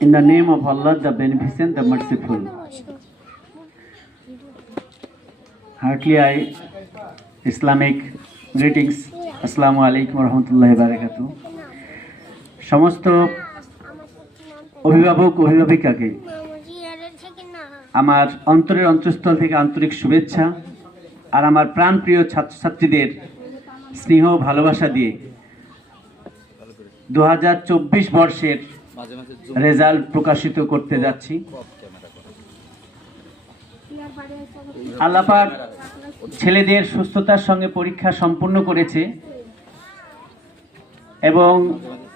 In the name of Allah, the Beneficent, the Merciful. Heartily I Islamic greetings. Assalamu alaikum warahmatullahi wabarakatuh. সমস্ত অভিভাবক অভিভাবিকাকে আমার অন্তরের অন্তঃস্থল থেকে আন্তরিক শুভেচ্ছা আর আমার প্রাণপ্রিয় ছাত্রছাত্রীদের স্নেহ ভালোবাসা দিয়ে 2024 বর্ষের রেজাল্ট প্রকাশিত করতে যাচ্ছি। আল্লাহ পাক ছেলেদের সুস্থতার সঙ্গে পরীক্ষা সম্পূর্ণ করেছে এবং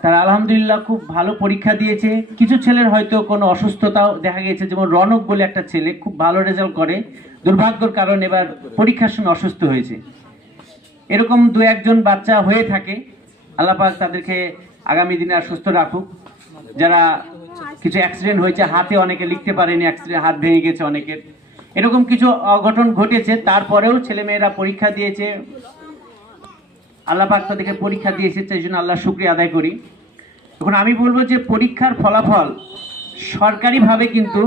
তারা আলহামদুলিল্লাহ খুব ভালো পরীক্ষা দিয়েছে। কিছু ছেলের হয়তো কোনো অসুস্থতাও দেখা গেছে, যেমন রনক বলে একটা ছেলে খুব ভালো রেজাল্ট করে, দুর্ভাগ্যের কারণে এবার পরীক্ষার সময় অসুস্থ হয়েছে। এরকম দু একজন বাচ্চা হয়ে থাকে, আল্লাহ পাক তাদেরকে আগামী দিনে আর সুস্থ রাখুক। যারা কিছু অ্যাক্সিডেন্ট হয়েছে, হাতে অনেকে লিখতে পারেনি, অ্যাক্সিডেন্ট হাত ভেঙে গেছে অনেকের, এরকম কিছু অঘটন ঘটেছে, তারপরেও ছেলেমেয়েরা পরীক্ষা দিয়েছে। আল্লাহ পাক তাদেরকে পরীক্ষা দিয়েছে, সেই জন্য আল্লাহ শুকরিয়া আদায় করি। এখন আমি বলবো যে পরীক্ষার ফলাফল সরকারিভাবে কিন্তু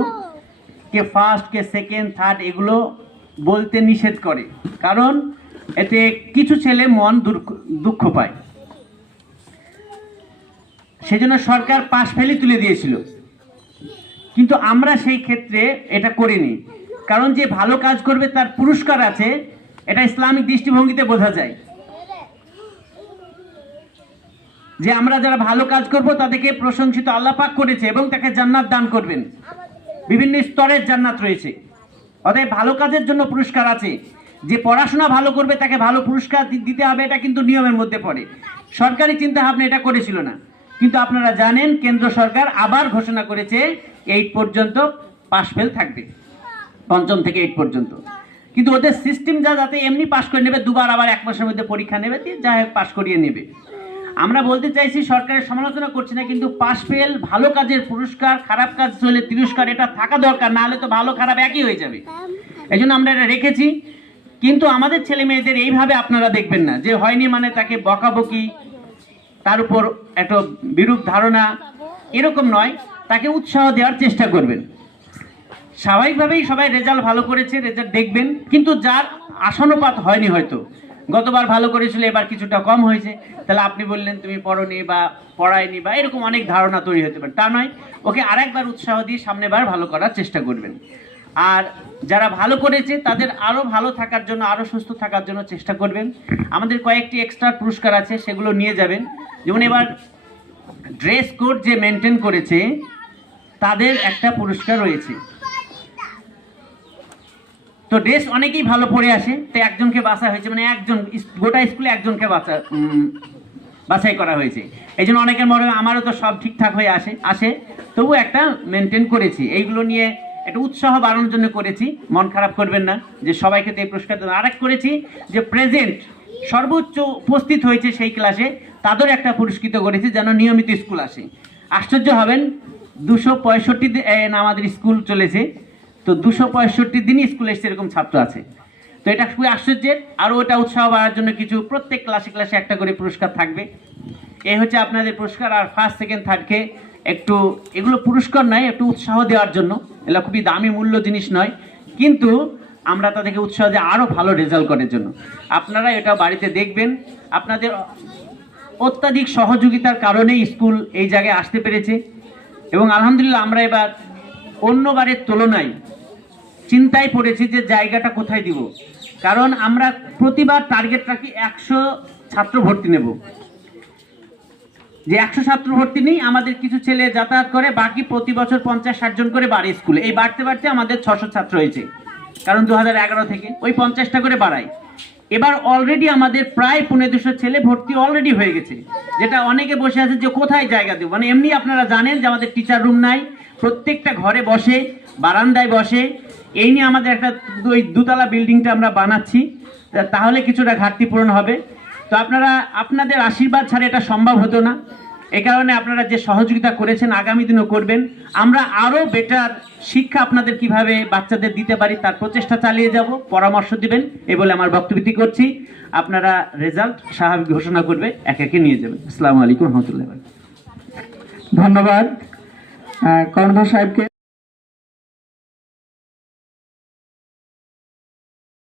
কে ফার্স্ট, কে সেকেন্ড, থার্ড এগুলো বলতে নিষেধ করে, কারণ এতে কিছু ছেলে মন দুঃখ পায়। সেজন্য সরকার পাশ ফেলই তুলে দিয়েছিল, কিন্তু আমরা সেই ক্ষেত্রে এটা করিনি, কারণ যে ভালো কাজ করবে তার পুরস্কার আছে, এটা ইসলামিক দৃষ্টিভঙ্গিতে বোঝা যায় যে আমরা যারা ভালো কাজ করব তাদেরকে প্রশংসিত আল্লাহ পাক করেছে এবং তাকে জান্নাত দান করবেন। বিভিন্ন স্তরের জান্নাত রয়েছে, অতএব ভালো কাজের জন্য পুরস্কার আছে। যে পড়াশোনা ভালো করবে তাকে ভালো পুরস্কার দিতে হবে, এটা কিন্তু নিয়মের মধ্যে পড়ে। সরকারি চিন্তা ভাবনা এটা করেছিল না, কিন্তু আপনারা জানেন কেন্দ্র সরকার আবার ঘোষণা করেছে 8 পর্যন্ত পাশ ফেল থাকবে, 5ম থেকে 8 পর্যন্ত। কিন্তু ওদের সিস্টেম যাতে এমনি পাশ করে নেবে, দুবার আবার 1 মাসের মধ্যে পরীক্ষা নেবে, যা পাশ করিয়ে নেবে। আমরা বলতে চাইছি সরকারের সমালোচনা করছি না, কিন্তু পাশ ফেল ভালো কাজের পুরস্কার, খারাপ কাজ হলে তিরস্কার, এটা থাকা দরকার, না হলে তো ভালো খারাপ একই হয়ে যাবে। এই জন্য আমরা এটা রেখেছি। কিন্তু আমাদের ছেলে মেয়েদের এইভাবে আপনারা দেখবেন না যে হয়নি মানে তাকে বকাবকি, তার উপর একটা বিরূপ ধারণা, এরকম নয়, তাকে উৎসাহ দেওয়ার চেষ্টা করবেন। স্বাভাবিকভাবেই সবাই রেজাল্ট ভালো করেছে, রেজাল্ট দেখবেন, কিন্তু যার আশানুপাত হয়নি, হয়তো গতবার ভালো করেছিল এবার কিছুটা কম হয়েছে, তাহলে আপনি বললেন তুমি পড়োনি বা পড়ায়নি বা এরকম অনেক ধারণা তৈরি হতে পারে, তা নয়। ওকে আরেকবার উৎসাহ দিয়ে সামনেবার ভালো করার চেষ্টা করবেন। আর যারা ভালো করেছে তাদের আরও ভালো থাকার জন্য, আরও সুস্থ থাকার জন্য চেষ্টা করবেন। আমাদের কয়েকটি এক্সট্রা পুরস্কার আছে, সেগুলো নিয়ে যাবেন। যেমন এবার ড্রেস কোড যে মেনটেন করেছে তাদের একটা পুরস্কার রয়েছে। তো ড্রেস অনেকেই ভালো পরে আসে, তো একজনকে বাছা হয়েছে, মানে একজন, গোটা স্কুলে একজনকে বাছাই করা হয়েছে। এই জন্য অনেকের মনে হয় আমারও তো সব ঠিকঠাক হয়ে আসে, তবু একটা মেনটেন করেছি। এইগুলো নিয়ে একটা উৎসাহ বাড়ানোর জন্য করেছি, মন খারাপ করবেন না যে সবাইকে তো এই পুরস্কার দেবো। আর এক করেছি যে প্রেজেন্ট সর্বোচ্চ উপস্থিত হয়েছে সেই ক্লাসে, তাদের একটা পুরস্কৃত করেছি, যেন নিয়মিত স্কুল আসে। আশ্চর্য হবেন, 265 দিন আমাদের স্কুল চলেছে, তো 265 দিনই স্কুলে এসছে এরকম ছাত্র আছে। তো এটা খুবই আশ্চর্যের। আরও ওটা উৎসাহ বাড়ার জন্য কিছু প্রত্যেক ক্লাসে ক্লাসে একটা করে পুরস্কার থাকবে। এই হচ্ছে আপনাদের পুরস্কার। আর ফার্স্ট, সেকেন্ড, থার্ডকে একটু, এগুলো পুরস্কার নয়, একটু উৎসাহ দেওয়ার জন্য, এগুলো খুবই দামি মূল্য জিনিস নয়, কিন্তু আমরা তাদেরকে উৎসাহ দিয়ে আরও ভালো রেজাল্ট করার জন্য। আপনারা এটা বাড়িতে দেখবেন। আপনাদের অত্যাধিক সহযোগিতার কারণেই স্কুল এই জায়গায় আসতে পেরেছে এবং আলহামদুলিল্লাহ আমরা এবার অন্যবারের তুলনায় চিন্তায় পড়েছি যে জায়গাটা কোথায় দিব, কারণ আমরা প্রতিবার টার্গেট রাখি 100 ছাত্র ভর্তি নেব। যে 100 ছাত্র ভর্তি নেই, আমাদের কিছু ছেলে যাতায়াত করে, বাকি প্রতি বছর 50-60 জন করে বাড়ে স্কুলে। এই বাড়তে বাড়তে আমাদের 600 ছাত্র হয়েছে, কারণ 2011 থেকে ওই 50টা করে বাড়ায়। এবার অলরেডি আমাদের প্রায় 1500 ছেলে ভর্তি অলরেডি হয়ে গেছে, যেটা অনেকে বসে আছে যে কোথায় জায়গা দেব। মানে এমনি আপনারা জানেন যে আমাদের টিচার রুম নাই, প্রত্যেকটা ঘরে বসে, বারান্দায় বসে। এই নিয়ে আমাদের একটা ওই 2তলা বিল্ডিংটা আমরা বানাচ্ছি, তাহলে কিছুটা ঘাটতি পূরণ হবে। তো আপনারা, আপনাদের আশীর্বাদ ছাড়া এটা সম্ভব হতো না। এই কারণে আপনারা যে সহযোগিতা করেছেন, আগামী দিনও করবেন। আমরা আরও বেটার শিক্ষা আপনাদের কিভাবে বাচ্চাদের দিতে পারি তার প্রচেষ্টা চালিয়ে যাব, পরামর্শ দিবেন, এই বলে আমার বক্তব্য করছি। আপনারা রেজাল্ট স্বাভাবিক ঘোষণা করবে, একে একে নিয়ে যাবেন। আসসালামু আলাইকুম রহমতুল্লাহ। ধন্যবাদ। কর্ণধার সাহেবকে